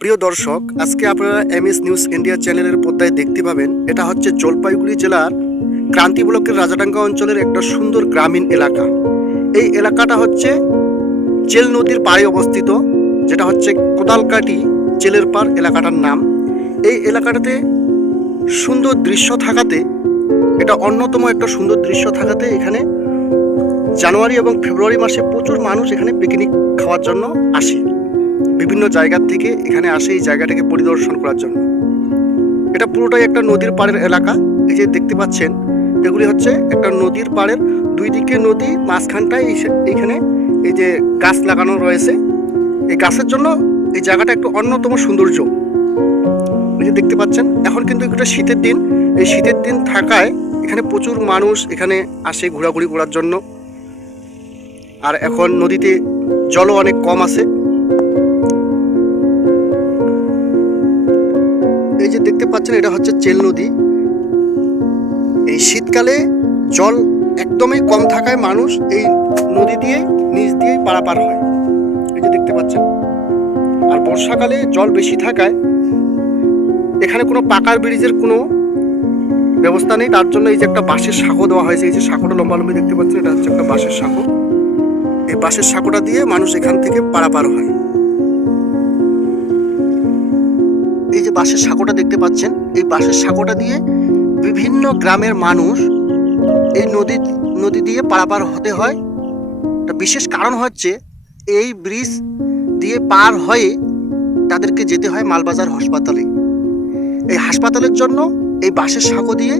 প্রিয় দর্শক, আজকে আপনারা এমএস নিউজ ইন্ডিয়া চ্যানেলের পর্দায় দেখতে পাবেন, এটা হচ্ছে জলপাইগুড়ি জেলার ক্রান্তি ব্লকের রাজাডাঙ্গা অঞ্চলের একটা সুন্দর গ্রামীণ এলাকা। এই এলাকাটা হচ্ছে চেল নদীর পাড়ে অবস্থিত, যেটা হচ্ছে কোদালকাটি চেলের পাড় এলাকাটার নাম। এই এলাকাটাতে সুন্দর দৃশ্য থাকাতে, এটা অন্যতম একটা সুন্দর দৃশ্য থাকাতে এখানে জানুয়ারি এবং ফেব্রুয়ারি মাসে প্রচুর মানুষ এখানে পিকনিক খাওয়ার জন্য আসে। বিভিন্ন জায়গার থেকে এখানে আসে এই জায়গাটাকে পরিদর্শন করার জন্য। এটা পুরোটাই একটা নদীর পাড়ের এলাকা। এই যে দেখতে পাচ্ছেন, এগুলি হচ্ছে একটা নদীর পাড়ের দুই দিকে নদী, মাঝখানটায় এইখানে এই যে গাছ লাগানো রয়েছে। এই গাছের জন্য এই জায়গাটা একটু অন্যতম সৌন্দর্য। এই যে দেখতে পাচ্ছেন, এখন কিন্তু একটা শীতের দিন। এই শীতের দিন থাকায় এখানে প্রচুর মানুষ এখানে আসে ঘোরাঘুরি করার জন্য। আর এখন নদীতে জলও অনেক কম আছে। এই যে দেখতে পাচ্ছেন, এটা হচ্ছে চেল নদী। এই শীতকালে জল একদমই কম থাকায় মানুষ এই নদী দিয়ে নিচ দিয়ে পারাপার হয়। এই যে দেখতে পাচ্ছেন। আর বর্ষাকালে জল বেশি থাকায় এখানে কোনো পাকার ব্রিজের কোনো ব্যবস্থা নেই। তার জন্য এই যে একটা বাঁশের সাঁকো দেওয়া হয়েছে। এই যে সাঁকোটা লম্বালম্বি দেখতে পাচ্ছেন, এটা হচ্ছে একটা বাঁশের সাঁকো। এই বাঁশের সাঁকোটা দিয়ে মানুষ এখান থেকে পারাপার হয়। বাঁশের সাঁকোটা দেখতে পাচ্ছেন। এই বাঁশের সাঁকোটা দিয়ে বিভিন্ন গ্রামের মানুষ এই নদী নদী দিয়ে পারাপার হতে হয়। বিশেষ কারণ হচ্ছে এই ব্রিজ দিয়ে পার হয়ে তাদেরকে যেতে হয় মালবাজার হাসপাতালে। এই হাসপাতালের জন্য এই বাঁশের সাঁকো দিয়ে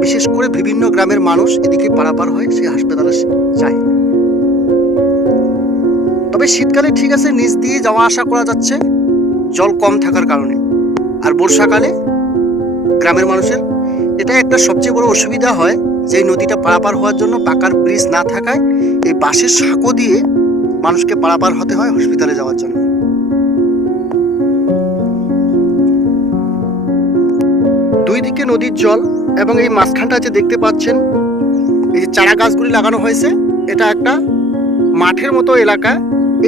বিশেষ করে বিভিন্ন গ্রামের মানুষ এদিকে পারাপার হয়ে সেই হাসপাতালে যায়। তবে শীতকালে ঠিক আছে, নিচ দিয়ে যাওয়া আসা করা যাচ্ছে। জল কম থাকার কারণে। আর বর্ষাকালে গ্রামের মানুষের এটা একটা সবচেয়ে বড় অসুবিধা হয় যে নদীটা পারাপার হওয়ার জন্য পাকার ব্রিজ না থাকায় এই বাঁশের সাঁকো দিয়ে মানুষকে পারাপার হতে হয় হসপিটালে যাওয়ার জন্য। দুই দিকে নদীর জল এবং এই মাঝখানটা যে দেখতে পাচ্ছেন, এই যে চারা গাছগুলি লাগানো হয়েছে, এটা একটা মাঠের মতো এলাকা।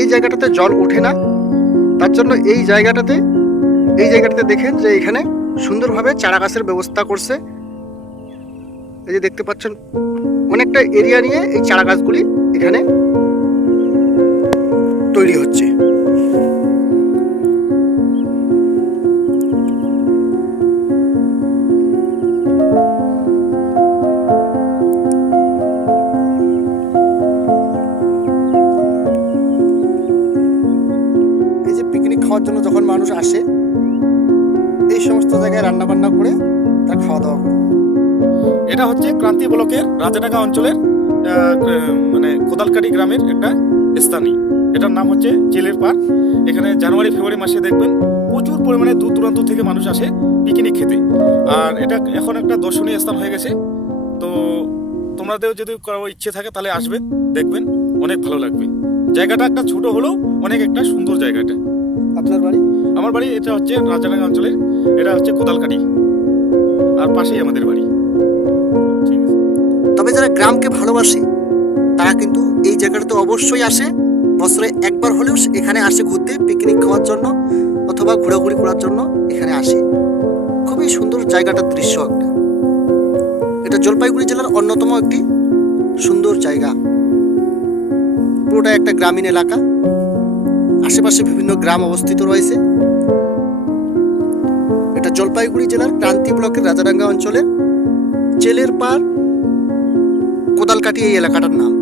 এই জায়গাটাতে জল ওঠে না। তার জন্য এই জায়গাটাতে এই জায়গাটাতে দেখেন যে এখানে সুন্দরভাবে চারা গাছের ব্যবস্থা করছে। এই যে দেখতে পাচ্ছেন, অনেকটা এরিয়া নিয়ে এই চারা গাছগুলি এখানে তৈরি হচ্ছে। জন্য যখন মানুষ আসে সমস্ত জায়গায় রান্না বান্না করে তারা খাওয়া দাওয়া করে। এটা হচ্ছে ক্রান্তি ব্লকের রাজাডাঙ্গা অঞ্চলের মানে কোদালকাটি গ্রামের একটা স্থানীয়। এটার নাম হচ্ছে জেলের পার্ক এখানে জানুয়ারি, ফেব্রুয়ারি মাসে দেখবেন প্রচুর পরিমাণে দূর দূরান্ত থেকে মানুষ আসে পিকনিক খেতে। আর এটা এখন একটা দর্শনীয় স্থান হয়ে গেছে। তো তোমাদের যদি কারও ইচ্ছে থাকে তাহলে আসবেন দেখবেন অনেক ভালো লাগবে। জায়গাটা একটা ছোট হলেও অনেক একটা সুন্দর জায়গাটা আপনার বাড়ি? আমার বাড়ি এটা হচ্ছে রাজাডাঙ্গা অঞ্চলের, এটা হচ্ছে কোদালকাটি আর পাশেই আমাদের বাড়ি। তবে যারা গ্রামকে ভালোবাসে, তারা কিন্তু এই জায়গাটাতে অবশ্যই আসে। বছরে একবার হলেও এখানে আসে ঘুরতে পিকনিক খাওয়ার জন্য অথবা ঘোরাঘুরি করার জন্য এখানে আসে। খুবই সুন্দর জায়গাটার দৃশ্য একটা। এটা জলপাইগুড়ি জেলার অন্যতম একটি সুন্দর জায়গা। পুরোটা একটা গ্রামীণ এলাকা। আশেপাশে বিভিন্ন গ্রাম অবস্থিত রয়েছে। এটা জলপাইগুড়ি জেলার ক্রান্তি ব্লকের রাজারাঙ্গা অঞ্চলে জেলের পার কোদালকাটি এই এলাকাটার নাম।